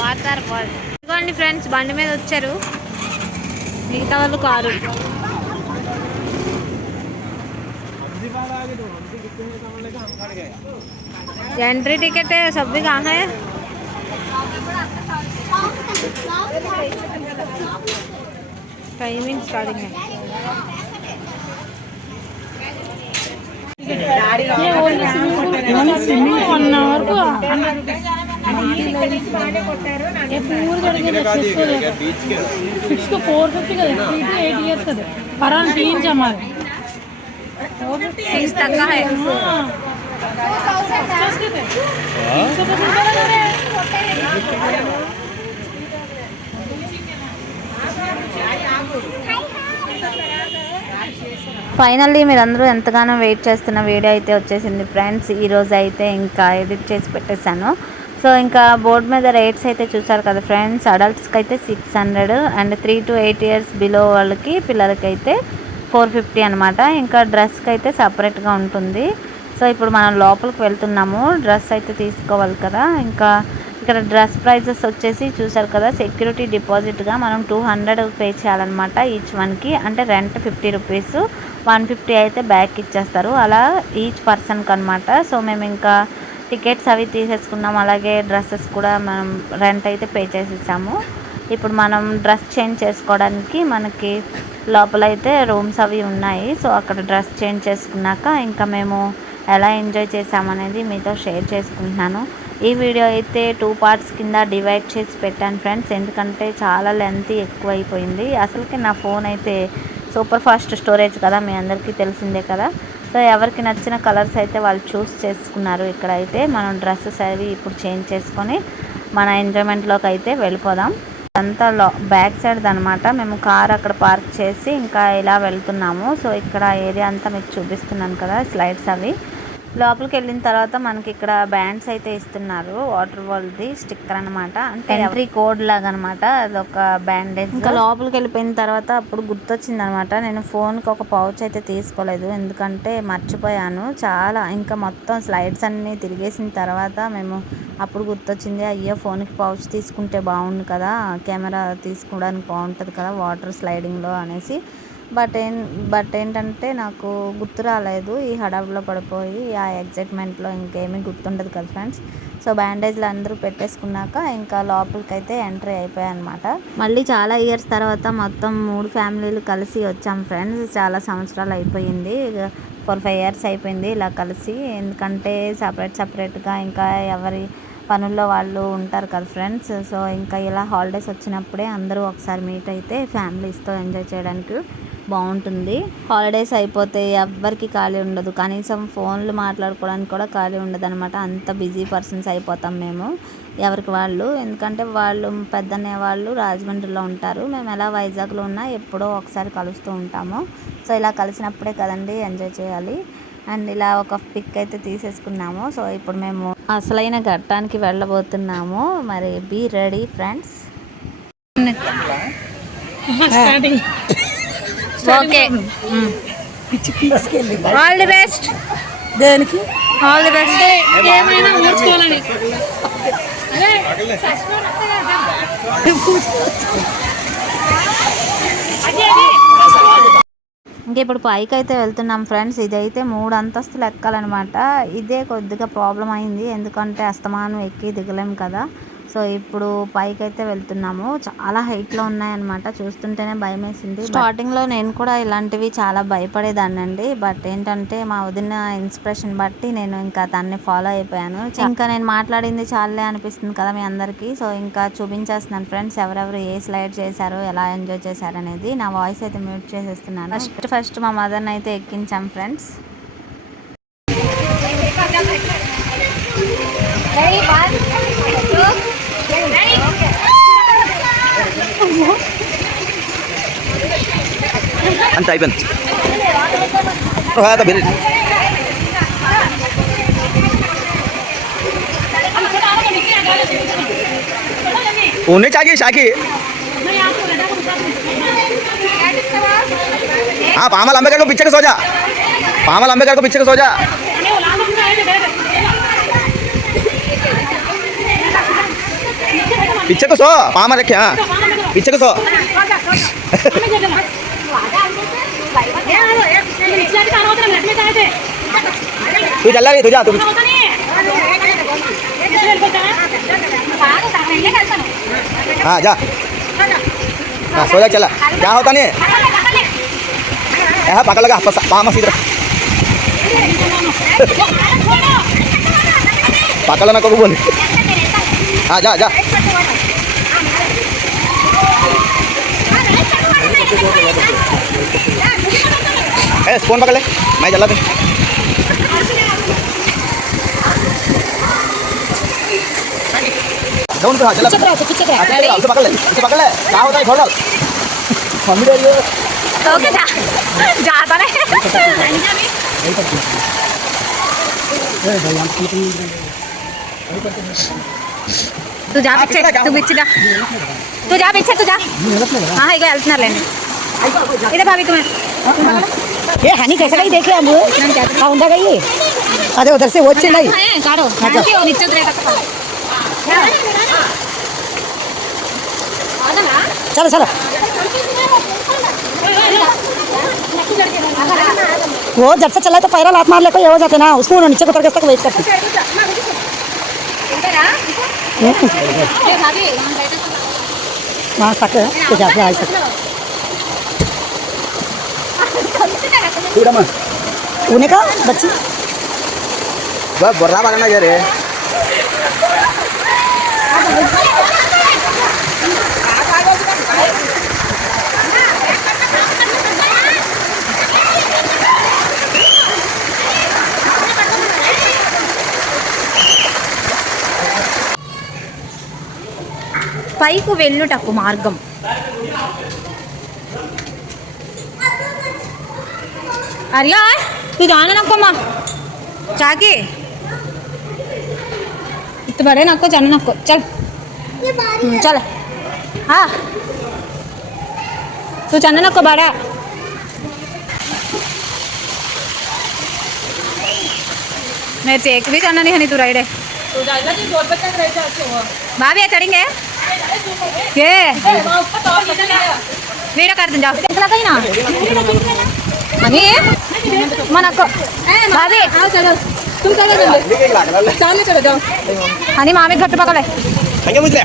Water world. ఇదిగోండి friends, బండి మీద వచ్చారు, మిగతా వాళ్ళు కారు. एंट्री टिकट है, सब भी कहाँ है? टाइमिंग स्टार्टिंग है. स्विमिंग 1 आवर को इसको 450 का 3 to 8 years का पर ऑन 3 हमारे फीस तक का है. ఫైనల్లీ మీరందరూ ఎంతగానో వెయిట్ చేస్తున్న వీడియో అయితే వచ్చేసింది ఫ్రెండ్స్. ఈరోజు అయితే ఇంకా ఎడిట్ చేసి పెట్టేశాను. సో ఇంకా బోర్డు మీద రేట్స్ అయితే చూసారు కదా ఫ్రెండ్స్. అడల్ట్స్కి అయితే 600 అండ్ 3 to 8 years బిలో వాళ్ళకి పిల్లలకైతే 450 అనమాట. ఇంకా డ్రెస్కి అయితే సపరేట్గా ఉంటుంది. సో ఇప్పుడు మనం లోపలికి వెళ్తున్నాము, డ్రెస్ అయితే తీసుకోవాలి కదా. ఇంకా ఇక్కడ డ్రెస్ ప్రైజెస్ వచ్చేసి చూసారు కదా, సెక్యూరిటీ డిపాజిట్గా మనం 200 పే చేయాలన్నమాట ఈచ్ వన్కి. అంటే రెంట్ 50 రూపీస్, 150 అయితే బ్యాక్ ఇచ్చేస్తారు, అలా ఈచ్ పర్సన్కి అనమాట. సో మేము ఇంకా టికెట్స్ అవి తీసేసుకున్నాం, అలాగే డ్రెస్సెస్ కూడా మనం రెంట్ అయితే పే చేసేసాము. ఇప్పుడు మనం డ్రెస్ చేంజ్ చేసుకోవడానికి మనకి లోపల అయితే రూమ్స్ అవి ఉన్నాయి. సో అక్కడ డ్రెస్ చేంజ్ చేసుకున్నాక ఇంకా మేము ఎలా ఎంజాయ్ చేసామనేది మీతో షేర్ చేసుకుంటున్నాను. ఈ వీడియో అయితే 2 పార్ట్స్ కింద డివైడ్ చేసి పెట్టాను ఫ్రెండ్స్, ఎందుకంటే చాలా లెంత్ ఎక్కువ అయిపోయింది. అసలుకి నా ఫోన్ అయితే సూపర్ ఫాస్ట్ స్టోరేజ్ కదా, మీ అందరికీ తెలిసిందే కదా. సో ఎవరికి నచ్చిన కలర్స్ అయితే వాళ్ళు చూస్ చేసుకున్నారు. ఇక్కడైతే మనం డ్రెస్సెస్ అవి ఇప్పుడు చేంజ్ చేసుకొని మన ఎంజాయ్మెంట్లోకి అయితే వెళ్ళిపోదాం. అంతా బ్యాక్ సైడ్ అనమాట. మేము కార్ అక్కడ పార్క్ చేసి ఇంకా ఇలా వెళ్తున్నాము. సో ఇక్కడ ఏరియా అంతా మీకు చూపిస్తున్నాను కదా, స్లైడ్స్ అవి. లోపలికి వెళ్ళిన తర్వాత మనకి ఇక్కడ బ్యాండ్స్ అయితే ఇస్తున్నారు, వాటర్ వరల్డ్ది స్టిక్కర్ అనమాట, అంటే ఎంట్రీ కోడ్ లాగా అనమాట. అదొక బ్యాండేజ్. ఇంకా లోపలికి వెళ్ళిపోయిన తర్వాత అప్పుడు గుర్తొచ్చింది అనమాట, నేను ఫోన్కి ఒక పౌచ్ అయితే తీసుకోలేదు, ఎందుకంటే మర్చిపోయాను చాలా. ఇంకా మొత్తం స్లైడ్స్ అన్నీ తిరిగేసిన తర్వాత మేము అప్పుడు గుర్తొచ్చింది, అయ్యో ఫోన్కి పౌచ్ తీసుకుంటే బాగుండు కదా, కెమెరా తీసుకోవడానికి బాగుంటుంది కదా వాటర్ స్లైడింగ్లో అనేసి. బట్ ఏంటంటే నాకు గుర్తు రాలేదు, ఈ హడావుడిలో పడిపోయి ఆ ఎగ్జైట్మెంట్లో ఇంకేమీ గుర్తుండదు కదా ఫ్రెండ్స్. సో బ్యాండేజ్లు అందరూ పెట్టేసుకున్నాక ఇంకా లోపలికి అయితే ఎంట్రీ అయిపోయాయి అనమాట. మళ్ళీ చాలా ఇయర్స్ తర్వాత మొత్తం 3 ఫ్యామిలీలు కలిసి వచ్చాం ఫ్రెండ్స్. చాలా సంవత్సరాలు అయిపోయింది, 4-5 years అయిపోయింది ఇలా కలిసి. ఎందుకంటే సపరేట్గా ఇంకా ఎవరి పనుల్లో వాళ్ళు ఉంటారు కదా ఫ్రెండ్స్. సో ఇంకా ఇలా హాలిడేస్ వచ్చినప్పుడే అందరూ ఒకసారి మీట్ అయితే ఫ్యామిలీస్తో ఎంజాయ్ చేయడానికి బాగుంటుంది. హాలిడేస్ అయిపోతే ఎవ్వరికి ఖాళీ ఉండదు, కనీసం ఫోన్లు మాట్లాడుకోవడానికి కూడా ఖాళీ ఉండదు అనమాట. అంత బిజీ పర్సన్స్ అయిపోతాం మేము ఎవరికి వాళ్ళు. ఎందుకంటే వాళ్ళు పెద్దనే వాళ్ళు రాజమండ్రిలో ఉంటారు, మేము ఎలా వైజాగ్లో ఉన్నా ఎప్పుడో ఒకసారి కలుస్తూ ఉంటాము. సో ఇలా కలిసినప్పుడే కదండి ఎంజాయ్ చేయాలి. అండ్ ఇలా ఒక పిక్ అయితే తీసేసుకున్నాము. సో ఇప్పుడు మేము అసలైన ఘట్టానికి వెళ్ళబోతున్నాము. మరి be ready friends. Okay, all the best. దేనికి ఆల్ ది బెస్ట్. ఏమైనా ఊర్చుకోవాలని ఇంకా ఇప్పుడు పైకి అయితే వెళ్తున్నాం ఫ్రెండ్స్. ఇదైతే 3 అంతస్తులు ఎక్కాలన్నమాట. ఇదే కొద్దిగా ప్రాబ్లం అయింది, ఎందుకంటే అస్తమానం ఎక్కి దిగలేం కదా. సో ఇప్పుడు పైకి అయితే వెళ్తున్నాము. చాలా హైట్లో ఉన్నాయన్నమాట, చూస్తుంటేనే భయం వేసింది. స్టార్టింగ్లో నేను కూడా ఇలాంటివి చాలా భయపడేదాన్ని అండి. బట్ ఏంటంటే మా వదిన ఇన్స్పిరేషన్ బట్టి నేను ఇంకా దాన్ని ఫాలో అయిపోయాను. ఇంకా నేను మాట్లాడింది చాలే అనిపిస్తుంది కదా మీ అందరికీ. సో ఇంకా చూపించేస్తున్నాను ఫ్రెండ్స్, ఎవరెవరు ఏ స్లైడ్ చేశారో, ఎలా ఎంజాయ్ చేశారు అనేది. నా వాయిస్ అయితే మ్యూట్ చేసేస్తున్నాను. ఫస్ట్ మా మదర్ని అయితే ఎక్కించాం ఫ్రెండ్స్. అంత అయిపోయింది. उन्हें चाहिए शाकी। हाँ पामल अंबेडकर को पीछे के सो जा, पामल अंबेडकर को पीछे के सो जा। पीछे को सो पामा रखे हाँ पीछे को सो तू चल रही तू जा तू हाँ जा हाँ सो जा चला क्या होता नहीं यहाँ पकड़ लगा पामा सीधा पकड़ ना को बोले हाँ जा जा स्पून पकड़ ले मैं चला दे डाउन पे हाँ चला उसे पकड़ ले क्या होता है छोड़ डाल मम्मी दे रही है ओके जा तो नहीं तू जा पीछे तू पीछे जा तू जा पीछे तू जा हाँ इधर వెళ్తున్నారులేండి इधर भाभी तुम्हें ये हनी कैसे गई देख रहे हम काउंटा गई अरे उधर से वो चल रही काढो नीचे चलो चलो वो जब से चला तो पैरा लात मार ले कोई हो जाते ना उसको नीचे उतर के तक वेट करती वहाँ तक तो जाके आ सकते उन्हें का बच्ची बस बर्रा मारना जा रहे పైకి వెళ్ళుటకు మార్గం अरिया तू जाना नको माँ जाके तो बड़े नको जाना नको चल चल हाँ तू जाना नको बड़ा मेरे से एक भी जाना नहीं हनी तू राइड है भाभी चढ़ेंगे ये वीडियो कर दूँ जाओ कहीं ना हनी मन को भाभी आओ चलो तुम चलो सामने चलो जाओ हनी मामी घर पकड़े हंगे मुझे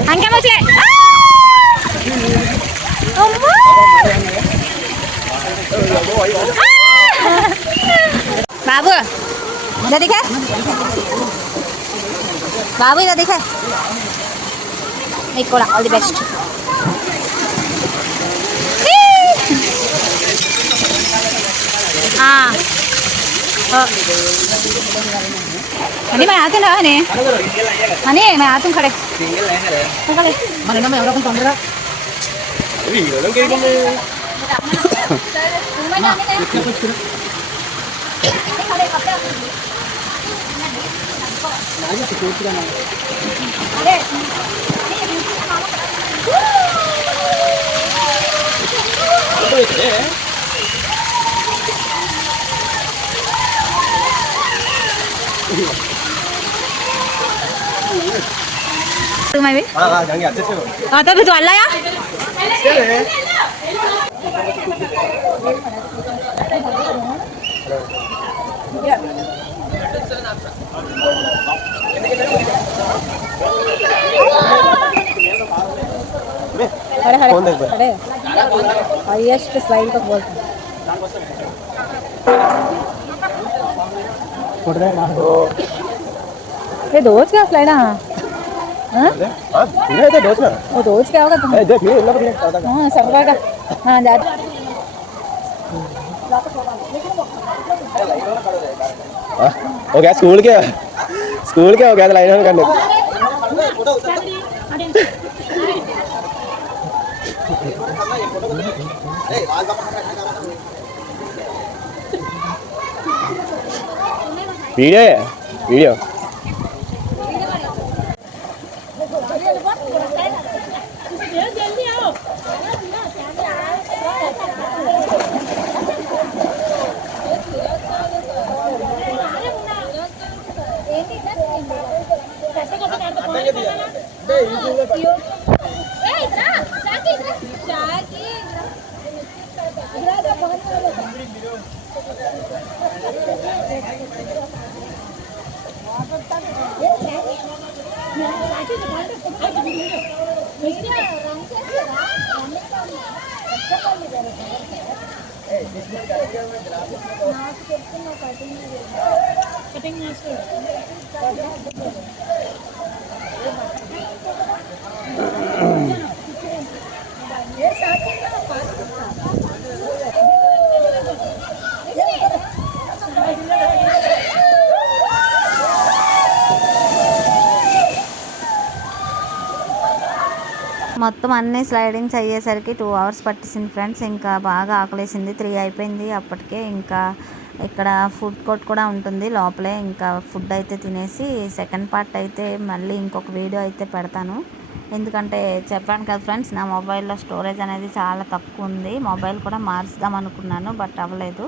बाबू इधर दिखे बाबू इधर दिखे एक कोड़ा ऑल द बेस्ट हाँ हनी मैं आती ना हनी हनी मैं आती हूँ खड़े खड़े मन में और अपन पंद्रह मैं भी हाँ जाएंगे अच्छे से हाँ तो भी तो अल्लाह यार अरे अरे हाईएस्ट स्लाइड तक बोलते ये दोज क्या स्लाइड हाँ दोस्त में वो दोज क्या होगा तुम देख इन लोग हाँ सब का हाँ जा हो गया स्कूल के हो गया लाइन करने वीडियो कैसे కటింగ్ మాస్టర్ మొత్తం అన్ని స్లైడింగ్స్ అయ్యేసరికి 2 అవర్స్ పట్టేసింది ఫ్రెండ్స్. ఇంకా బాగా ఆకలేసింది, 3 అయిపోయింది అప్పటికే. ఇంకా ఇక్కడ ఫుడ్ కోర్ట్ కూడా ఉంటుంది లోపలే. ఇంకా ఫుడ్ అయితే తినేసి సెకండ్ పార్ట్ అయితే మళ్ళీ ఇంకొక వీడియో అయితే పెడతాను. ఎందుకంటే చెప్పాను కదా ఫ్రెండ్స్, నా మొబైల్లో స్టోరేజ్ అనేది చాలా తక్కువ ఉంది. మొబైల్ కూడా మార్చుదాం అనుకున్నాను, బట్ అవ్వలేదు.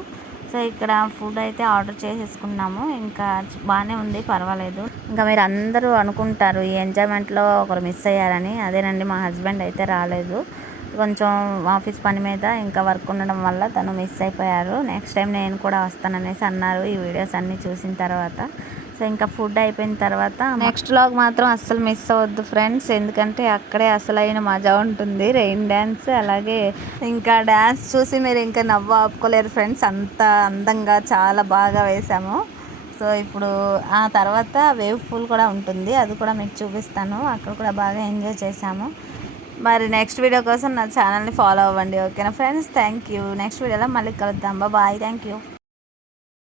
సో ఇక్కడ ఫుడ్ అయితే ఆర్డర్ చేసేసుకున్నాము. ఇంకా బాగానే ఉంది, పర్వాలేదు. ఇంకా మీరు అందరూ అనుకుంటారు ఈ ఎంజాయ్మెంట్లో ఒకరు మిస్ అయ్యారని. అదేనండి, మా హస్బెండ్ అయితే రాలేదు. కొంచెం ఆఫీస్ పని మీద ఇంకా వర్క్ ఉండడం వల్ల తను మిస్ అయిపోయారు. నెక్స్ట్ టైం నేను కూడా వస్తాననేసి అన్నారు ఈ వీడియోస్ అన్నీ చూసిన తర్వాత. సో ఇంకా ఫుడ్ అయిపోయిన తర్వాత నెక్స్ట్ వ్లాగ్ మాత్రం అస్సలు మిస్ అవ్వద్దు ఫ్రెండ్స్. ఎందుకంటే అక్కడే అసలైన మజా ఉంటుంది, రెయిన్ డ్యాన్స్. అలాగే ఇంకా డ్యాన్స్ చూసి మీరు ఇంకా నవ్వు ఆపుకోలేరు ఫ్రెండ్స్, అంత అందంగా చాలా బాగా వేసాము. సో ఇప్పుడు ఆ తర్వాత వేవ్ పూల్ కూడా ఉంటుంది, అది కూడా మీకు చూపిస్తాను. అక్కడ కూడా బాగా ఎంజాయ్ చేసాము. మరి నెక్స్ట్ వీడియో కోసం నా ఛానల్ని ఫాలో అవ్వండి, ఓకేనా ఫ్రెండ్స్. Thank you. నెక్స్ట్ వీడియోలో మళ్ళీ కలుద్దాం. Bye, thank you.